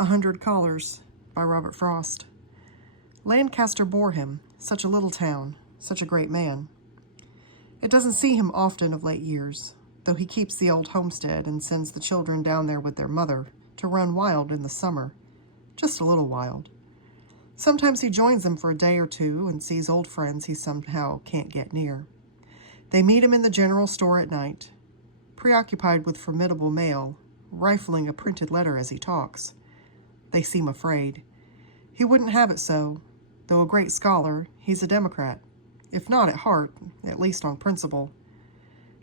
100 Collars by Robert Frost. Lancaster bore him, such a little town, such a great man. It doesn't see him often of late years, though he keeps the old homestead and sends the children down there with their mother to run wild in the summer, just a little wild. Sometimes he joins them for a day or two and sees old friends he somehow can't get near. They meet him in the general store at night, preoccupied with formidable mail, rifling a printed letter as he talks. They seem afraid. He wouldn't have it so. Though a great scholar, he's a Democrat, if not at heart, at least on principle.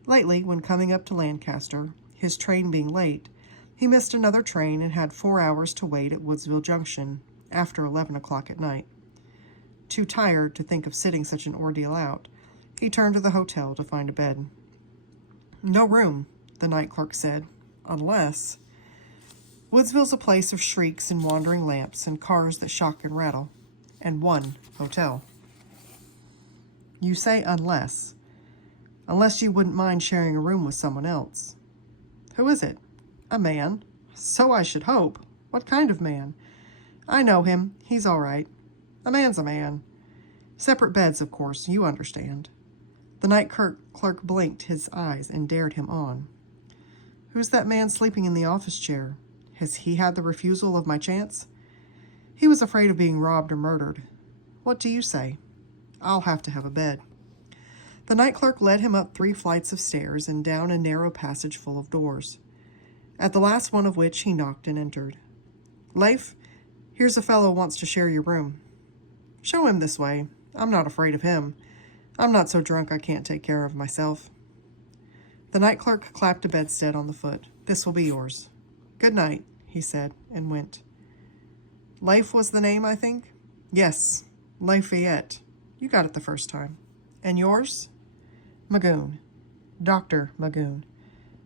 Lately, when coming up to Lancaster, his train being late, he missed another train and had 4 hours to wait at Woodsville Junction after 11 o'clock at night. Too tired to think of sitting such an ordeal out, he turned to the hotel to find a bed. No room, the night clerk said, unless... Woodsville's a place of shrieks and wandering lamps and cars that shock and rattle, and one hotel. You say unless. Unless you wouldn't mind sharing a room with someone else. Who is it? A man. So I should hope. What kind of man? I know him. He's all right. A man's a man. Separate beds, of course. You understand. The night clerk blinked his eyes and dared him on. Who's that man sleeping in the office chair? Has he had the refusal of my chance? He was afraid of being robbed or murdered. What do you say? I'll have to have a bed. The night clerk led him up 3 flights of stairs and down a narrow passage full of doors, at the last one of which he knocked and entered. Leif, here's a fellow wants to share your room. Show him this way. I'm not afraid of him. I'm not so drunk I can't take care of myself. The night clerk clapped a bedstead on the foot. This will be yours. Good night, he said, and went. Leif was the name, I think? Yes, Lafayette. You got it the first time. And yours? Magoon. Dr. Magoon.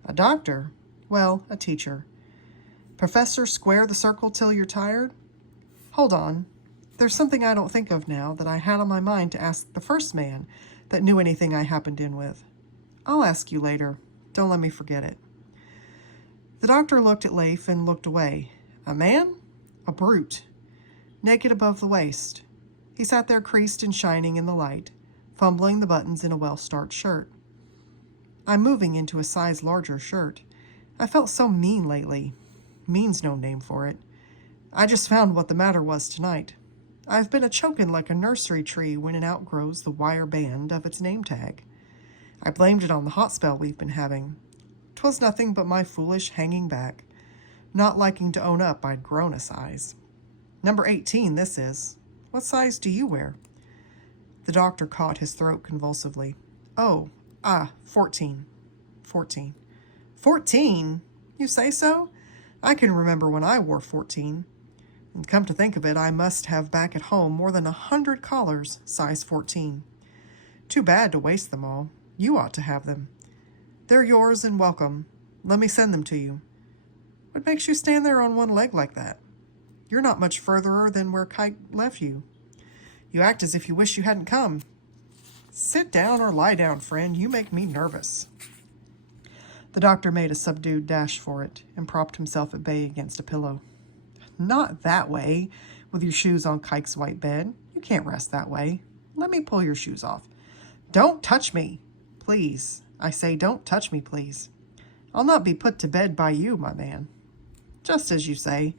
A doctor? Well, a teacher. Professor Square the Circle till you're tired? Hold on. There's something I don't think of now that I had on my mind to ask the first man that knew anything I happened in with. I'll ask you later. Don't let me forget it. The doctor looked at Leif and looked away. A man? A brute. Naked above the waist. He sat there creased and shining in the light, fumbling the buttons in a well-starched shirt. I'm moving into a size larger shirt. I felt so mean lately. Mean's no name for it. I just found what the matter was tonight. I've been a-chokin' like a nursery tree when it outgrows the wire band of its name tag. I blamed it on the hot spell we've been having. 'Twas nothing but my foolish hanging back, not liking to own up I'd grown a size. Number 18, this is. What size do you wear? The doctor caught his throat convulsively. 14. 14. 14? You say so? I can remember when I wore 14. And come to think of it, I must have back at home more than 100 collars, size 14. Too bad to waste them all. You ought to have them. They're yours and welcome. Let me send them to you. What makes you stand there on one leg like that? You're not much furtherer than where Kike left you. You act as if you wish you hadn't come. Sit down or lie down, friend. You make me nervous. The doctor made a subdued dash for it and propped himself at bay against a pillow. Not that way, with your shoes on Kike's white bed. You can't rest that way. Let me pull your shoes off. Don't touch me, please. I say, don't touch me, please. I'll not be put to bed by you, my man. Just as you say.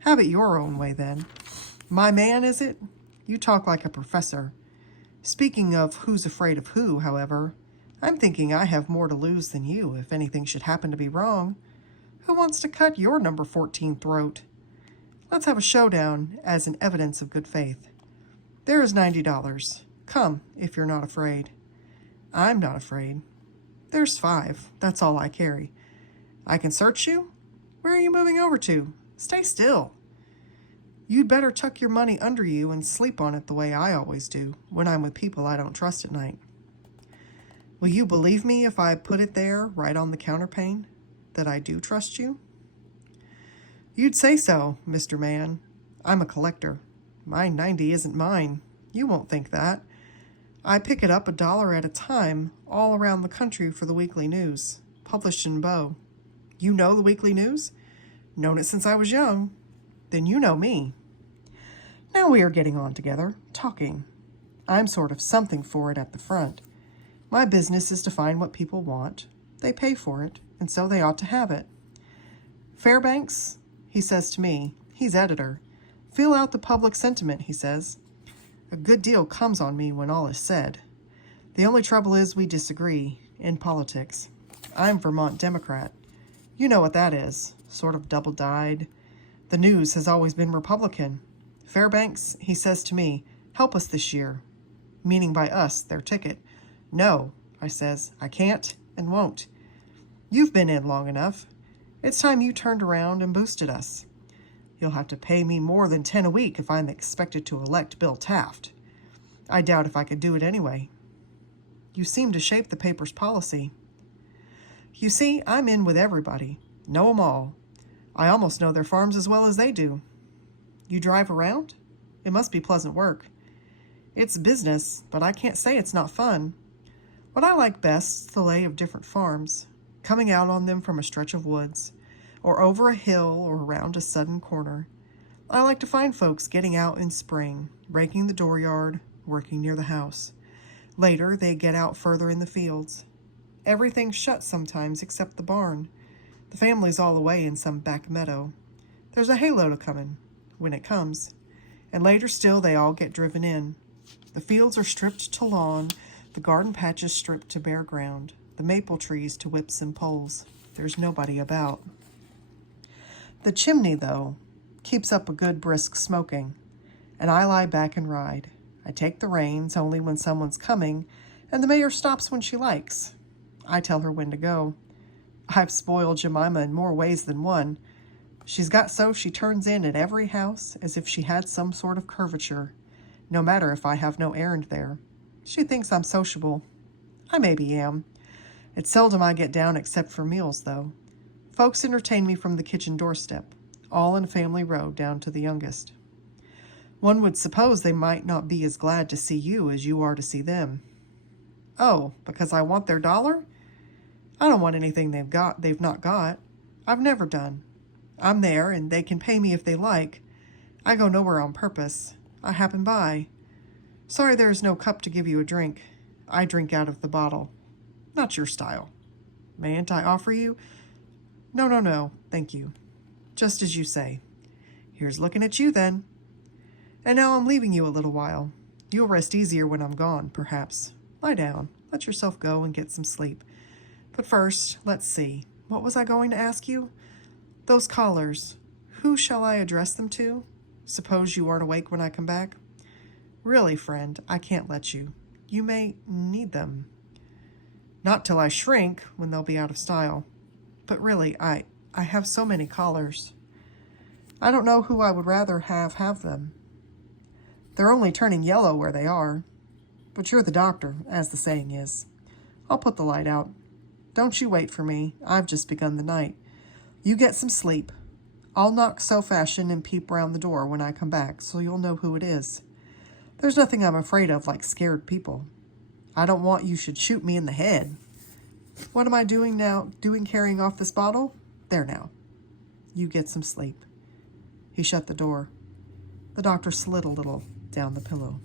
Have it your own way, then. My man, is it? You talk like a professor. Speaking of who's afraid of who, however, I'm thinking I have more to lose than you if anything should happen to be wrong. Who wants to cut your number 14 throat? Let's have a showdown as an evidence of good faith. There is $90. Come, if you're not afraid. I'm not afraid. There's 5. That's all I carry. I can search you? Where are you moving over to? Stay still. You'd better tuck your money under you and sleep on it the way I always do when I'm with people I don't trust at night. Will you believe me if I put it there, right on the counterpane, that I do trust you? You'd say so, Mr. Man. I'm a collector. My 90 isn't mine. You won't think that. I pick it up $1 at a time all around the country for the weekly news, published in Bow. You know the weekly news? Known it since I was young. Then you know me. Now we are getting on together, talking. I'm sort of something for it at the front. My business is to find what people want. They pay for it, and so they ought to have it. Fairbanks, he says to me, he's editor. Feel out the public sentiment, he says. A good deal comes on me when all is said. The only trouble is we disagree in politics. I'm Vermont Democrat. You know what that is, sort of double-dyed. The news has always been Republican. Fairbanks, he says to me, help us this year. Meaning by us, their ticket. No, I says, I can't and won't. You've been in long enough. It's time you turned around and boosted us. You'll have to pay me more than 10 a week if I'm expected to elect Bill Taft. I doubt if I could do it anyway. You seem to shape the paper's policy. You see, I'm in with everybody. Know 'em all. I almost know their farms as well as they do. You drive around? It must be pleasant work. It's business, but I can't say it's not fun. What I like best is the lay of different farms, coming out on them from a stretch of woods, or over a hill or around a sudden corner. I like to find folks getting out in spring, raking the dooryard, working near the house. Later, they get out further in the fields. Everything's shut sometimes except the barn. The family's all away in some back meadow. There's a hayload a-comin', when it comes, and later still they all get driven in. The fields are stripped to lawn, the garden patches stripped to bare ground, the maple trees to whips and poles. There's nobody about. The chimney, though, keeps up a good brisk smoking, and I lie back and ride. I take the reins only when someone's coming, and the mayor stops when she likes. I tell her when to go. I've spoiled Jemima in more ways than one. She's got so she turns in at every house as if she had some sort of curvature, no matter if I have no errand there. She thinks I'm sociable. I maybe am. It's seldom I get down except for meals, though. Folks entertain me from the kitchen doorstep, all in a family row down to the youngest. One would suppose they might not be as glad to see you as you are to see them. Oh, because I want their dollar? I don't want anything they've not got. I've never done. I'm there, and they can pay me if they like. I go nowhere on purpose. I happen by. Sorry there is no cup to give you a drink. I drink out of the bottle. Not your style. Mayn't I offer you? No, thank you. Just as you say. Here's looking at you, then. And now I'm leaving you a little while. You'll rest easier when I'm gone, perhaps. Lie down. Let yourself go and get some sleep. But first, let's see. What was I going to ask you? Those callers. Who shall I address them to? Suppose you aren't awake when I come back? Really, friend, I can't let you. You may need them. Not till I shrink, when they'll be out of style. But really, I have so many callers. I don't know who I would rather have them. They're only turning yellow where they are. But you're the doctor, as the saying is. I'll put the light out. Don't you wait for me. I've just begun the night. You get some sleep. I'll knock so fashion and peep round the door when I come back, so you'll know who it is. There's nothing I'm afraid of like scared people. I don't want you should shoot me in the head. What am I doing now? Carrying off this bottle? There now. You get some sleep. He shut the door. The doctor slid a little down the pillow.